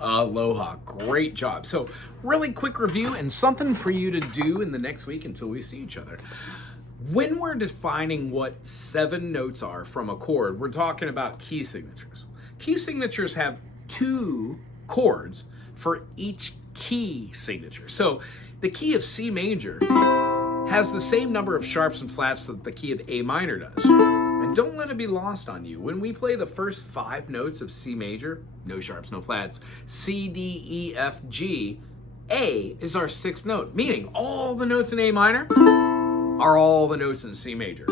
Aloha. Great job. So really quick review and something for you to do in the next week until we see each other. When we're defining what 7 notes are from a chord, we're talking about key signatures. Key signatures have 2 chords for each key signature. So the key of C major has the same number of sharps and flats that the key of A minor does. And don't let it be lost on you. When we play the first 5 notes of C major, no sharps, no flats, C, D, E, F, G, A is our 6th note, meaning all the notes in A minor are all the notes in C major.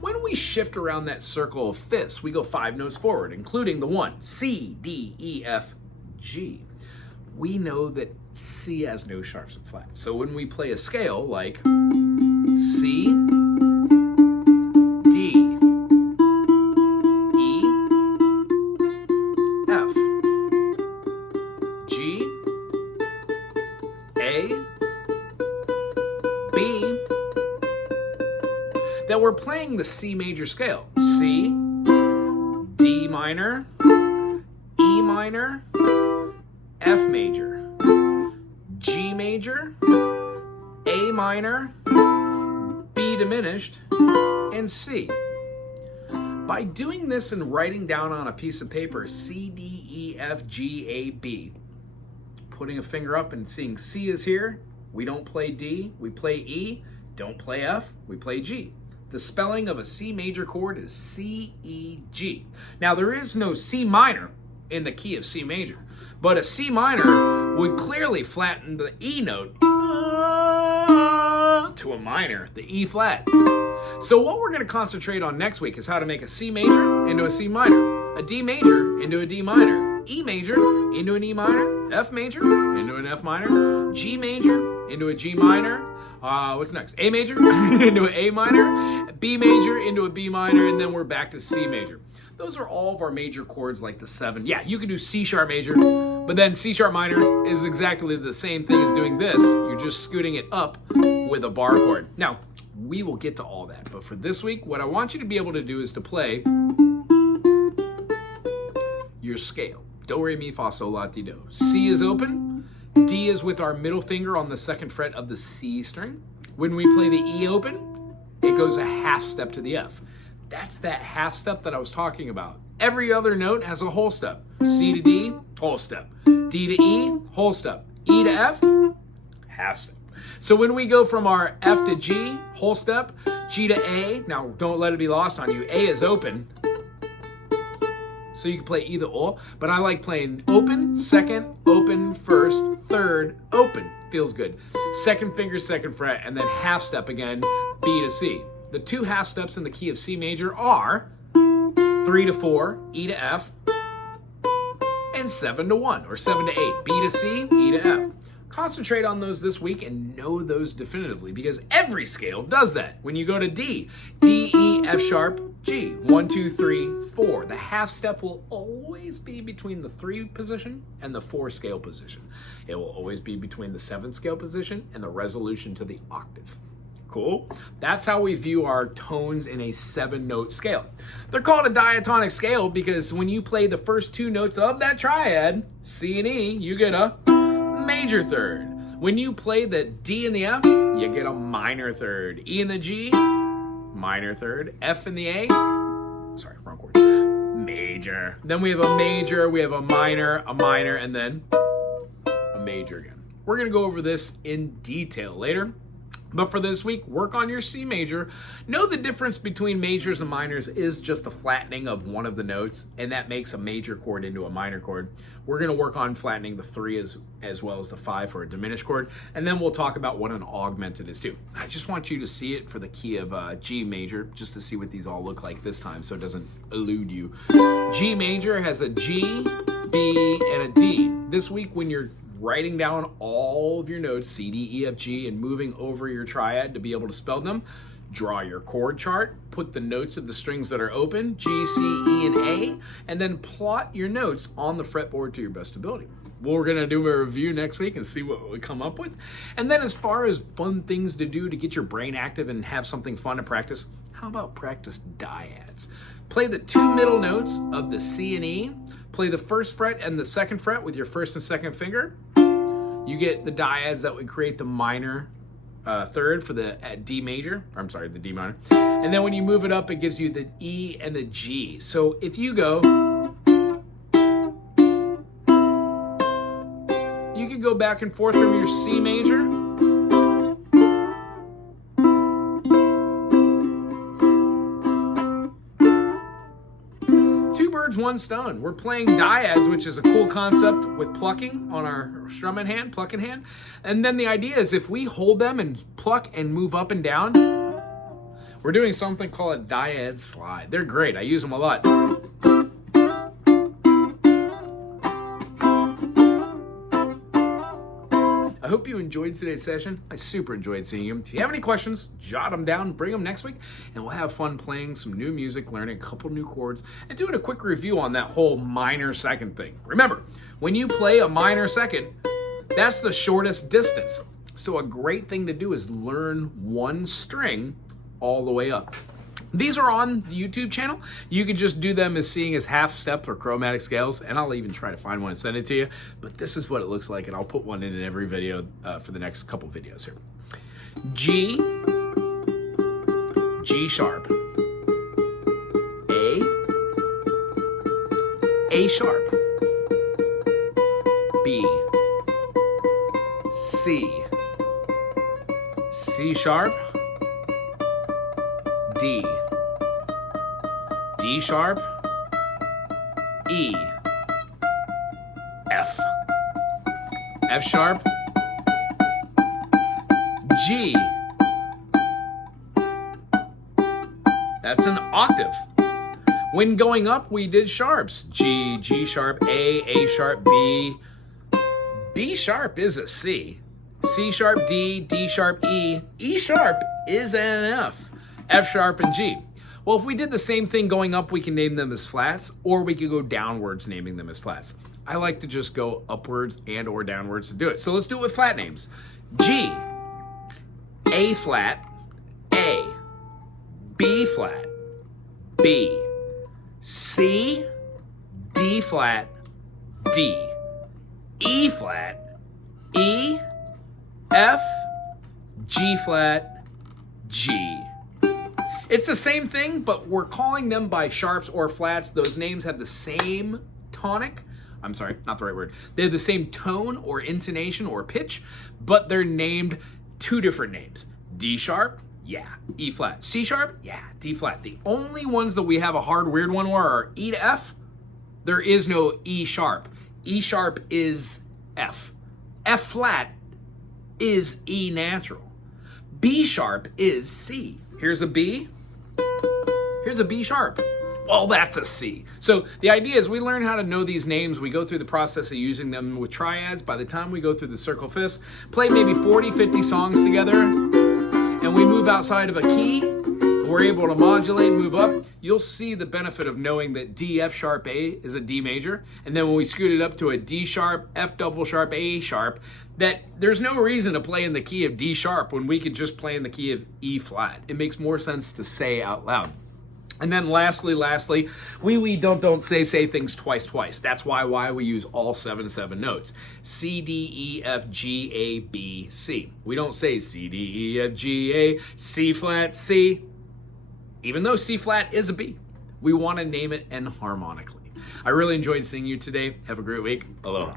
When we shift around that circle of fifths, we go 5 notes forward, including the 1, C, D, E, F, G. We know that C has no sharps and flats. So when we play a scale like C, D, E, F, G, A, B, that we're playing the C major scale. C, D minor, E minor, F major, G major, A minor, B diminished, and C. By doing this and writing down on a piece of paper C, D, E, F, G, A, B, putting a finger up and seeing C is here, we don't play D, we play E, don't play F, we play G. The spelling of a C major chord is C, E, G. Now there is no C minor in the key of C major, but a C minor would clearly flatten the E note to a minor, the E flat. So what we're going to concentrate on next week is how to make a C major into a C minor, a D major into a D minor, E major into an E minor, F major into an F minor, G major into a G minor, what's next? A major into an A minor, B major into a B minor, and then we're back to C major. Those are all of our major chords like the 7. Yeah, you can do C sharp major, but then C sharp minor is exactly the same thing as doing this. You're just scooting it up with a bar chord. Now, we will get to all that, but for this week, what I want you to be able to do is to play your scale. Do, re, mi, fa, sol, la, ti, do. C is open. D is with our middle finger on the 2nd fret of the C string. When we play the E open, it goes a half step to the F. That's that half step that I was talking about. Every other note has a whole step. C to D, whole step. D to E, whole step. E to F, half step. So when we go from our F to G, whole step, G to A, now don't let it be lost on you, A is open. So you can play either or, but I like playing open, 2nd, open, 1st, 3rd, open. Feels good. 2nd finger, 2nd fret, and then half step again, B to C. The 2 half steps in the key of C major are 3 to 4, E to F, and 7 to 1, or 7 to 8, B to C, E to F. Concentrate on those this week and know those definitively, because every scale does that. When you go to D, D, E, F sharp, G, 1, 2, 3, 4. The half step will always be between the 3 position and the 4 scale position. It will always be between the 7 scale position and the resolution to the octave. Cool? That's how we view our tones in a 7-note scale. They're called a diatonic scale because when you play the first 2 notes of that triad, C and E, you get a major third. When you play the D and the F, you get a minor third. E and the G, minor third. F and the A, sorry, wrong chord, major. Then we have a major, we have a minor, and then a major again. We're going to go over this in detail later. But for this week, work on your C major. Know the difference between majors and minors is just a flattening of one of the notes, and that makes a major chord into a minor chord. We're going to work on flattening the 3 as well as the 5 for a diminished chord, and then we'll talk about what an augmented is too. I just want you to see it for the key of G major, just to see what these all look like this time so it doesn't elude you. G major has a G, B, and a D. This week when you're writing down all of your notes, C, D, E, F, G, and moving over your triad to be able to spell them, draw your chord chart, put the notes of the strings that are open, G, C, E, and A, and then plot your notes on the fretboard to your best ability. We're going to do a review next week and see what we come up with. And then as far as fun things to do to get your brain active and have something fun to practice, how about practice diads? Play the 2 middle notes of the C and E. Play the 1st fret and the 2nd fret with your 1st and 2nd finger. You get the diads that would create the minor 3rd for the D major. I'm sorry, the D minor. And then when you move it up, it gives you the E and the G. So if you go, you can go back and forth from your C major. One stone. We're playing diads, which is a cool concept with plucking on our strumming hand, plucking hand. And then the idea is if we hold them and pluck and move up and down, we're doing something called a diad slide. They're great. I use them a lot. I hope you enjoyed today's session. I super enjoyed seeing you. If you have any questions, jot them down, bring them next week, and we'll have fun playing some new music, learning a couple new chords, and doing a quick review on that whole minor second thing. Remember, when you play a minor second, that's the shortest distance. So a great thing to do is learn one string all the way up. These are on the YouTube channel. You can just do them as seeing as half steps or chromatic scales, and I'll even try to find one and send it to you. But this is what it looks like, and I'll put one in every video for the next couple videos here. G, G sharp, A sharp, B, C, C sharp, D, D sharp, E, F, F sharp, G. That's an octave. When going up, we did sharps. G, G sharp, A sharp, B. B sharp is a C. C sharp, D, D sharp, E. E sharp is an F sharp, and G. Well, if we did the same thing going up, we can name them as flats, or we could go downwards naming them as flats. I like to just go upwards and or downwards to do it. So let's do it with flat names. G, A flat, A, B flat, B, C, D flat, D, E flat, E, F, G flat, G. It's the same thing, but we're calling them by sharps or flats. Those names have the same tonic. I'm sorry, not the right word. They have the same tone or intonation or pitch, but they're named 2 different names. D sharp, yeah. E flat. C sharp, yeah. D flat. The only ones that we have a hard, weird one where are E to F. There is no E sharp. E sharp is F. F flat is E natural. B sharp is C. Here's a B. Here's a B sharp. Well, that's a C. So the idea is we learn how to know these names. We go through the process of using them with triads. By the time we go through the circle fifths, play maybe 40, 50 songs together, and we move outside of a key, we're able to modulate, move up. You'll see the benefit of knowing that D, F sharp, A is a D major. And then when we scoot it up to a D sharp, F double sharp, A sharp, that there's no reason to play in the key of D sharp when we could just play in the key of E flat. It makes more sense to say out loud. And then lastly, we don't say things twice. That's why we use all 7/7 notes. C, D, E, F, G, A, B, C. We don't say C, D, E, F, G, A, C flat, C. Even though C flat is a B, we want to name it enharmonically. I really enjoyed seeing you today. Have a great week. Aloha.